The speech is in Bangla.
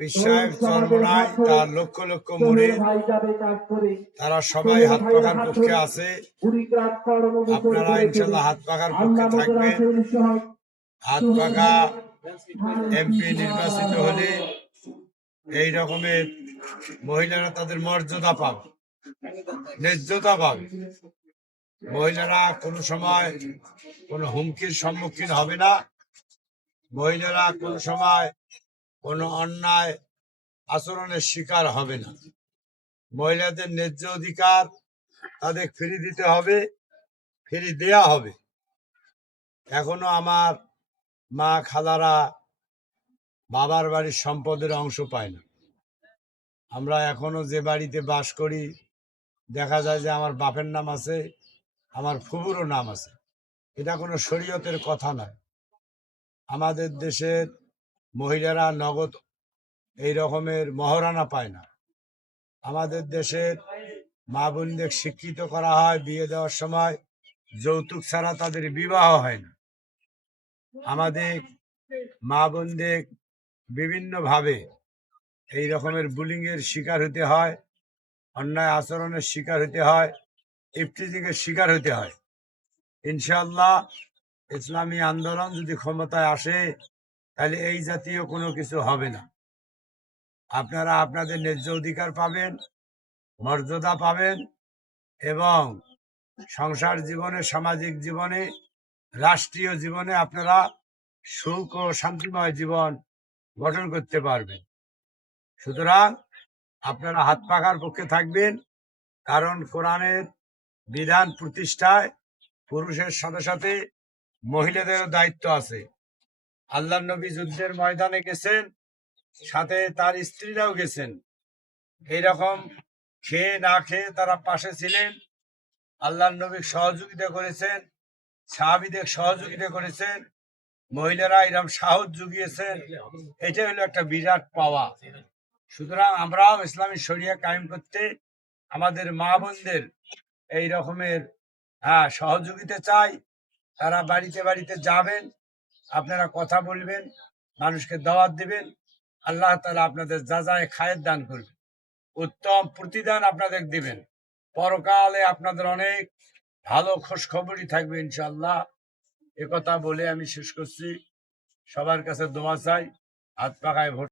পীর সাহেব চরমোনাই তার লক্ষ লক্ষ মুরিদ তারা সবাই হাত পাখার পক্ষে আছে। আপনারা ইনশাল্লাহ হাত পাখার পক্ষে থাকবেন। হাত পাখা এমপি নির্বাচিত হলে এই রকমের মহিলারা তাদের মর্যাদা পাবে, ন্যায্যতা পাবে। মহিলারা কোনো সময় কোনো হুমকির সম্মুখীন হবে না। মহিলারা কোনো সময় কোনো অন্যায় আচরণের শিকার হবে না। মহিলাদের ন্যায্য অধিকার তাদের ফিরিয়ে দিতে হবে, ফিরিয়ে দেয়া হবে। এখনো আমার মা খালারা বাবার বাড়ির সম্পদের অংশ পায় না। আমরা এখনো যে বাড়িতে বাস করি দেখা যায় যে আমার বাপের নাম আছে, আমার ফুফুরও নাম আছে। এটা কোনো শরীয়তের কথা নয়। আমাদের দেশের মহিলারা নগদ এই রকমের মহারণা পায় না। আমাদের দেশের মা বোনদের শিক্ষিত করা হয়, বিয়ে দেওয়ার সময় যৌতুক ছাড়া তাদের বিবাহ হয় না। আমাদের মা বোনদের বিভিন্নভাবে এই রকমের বুলিং এর শিকার হতে হয়, অন্যায় আচরণের শিকার হতে হয়, ইফটিজিং এর শিকার হতে হয়। ইনশাআল্লাহ ইসলামী আন্দোলন যদি ক্ষমতায় আসে তাহলে এই জাতীয় কোনো কিছু হবে না। আপনারা আপনাদের ন্যায্য অধিকার পাবেন, মর্যাদা পাবেন এবং সংসার জীবনে, সামাজিক জীবনে, রাষ্ট্রীয় জীবনে আপনারা সুখ ও শান্তিময় জীবন গঠন করতে পারবেন। সুতরাং আপনারা হাত পাখার পক্ষে থাকবেন, কারণ কোরআনের বিধান প্রতিষ্ঠায় পুরুষের সাথে সাথে মহিলাদেরও দায়িত্ব আছে। আল্লাহ নবী যুদ্ধের ময়দানে গেছেন, সাথে তার স্ত্রীরাও গেছেন। এইরকম খেয়ে না খেয়ে তারা পাশে ছিলেন, আল্লাহ নবী সহযোগিতা করেছেন, সাহাবীদের সহযোগিতা করেছেন, মহিলারা এরকম সাহস জুগিয়েছেন। এটা হলো একটা বিরাট পাওয়া। সুতরাং আমরাও ইসলামী শরিয়া কায়েম করতে আমাদের মা বোনদের এই রকমের সহযোগিতা চাই। তারা বাড়িতে বাড়িতে যাবেন, আপনারা কথা বলবেন, মানুষকে দাওয়াত দিবেন। আল্লাহ তাআলা আপনাদের যাজায়ে খায়ের দান করবেন, উত্তম প্রতিদান আপনাদের দিবেন। পরকালে আপনাদের অনেক ভালো খোঁজ খবরই থাকবে ইনশাআল্লাহ। একথা বলে আমি শেষ করছি। সবার কাছে দোয়া চাই, হাত পাখায় ভোট।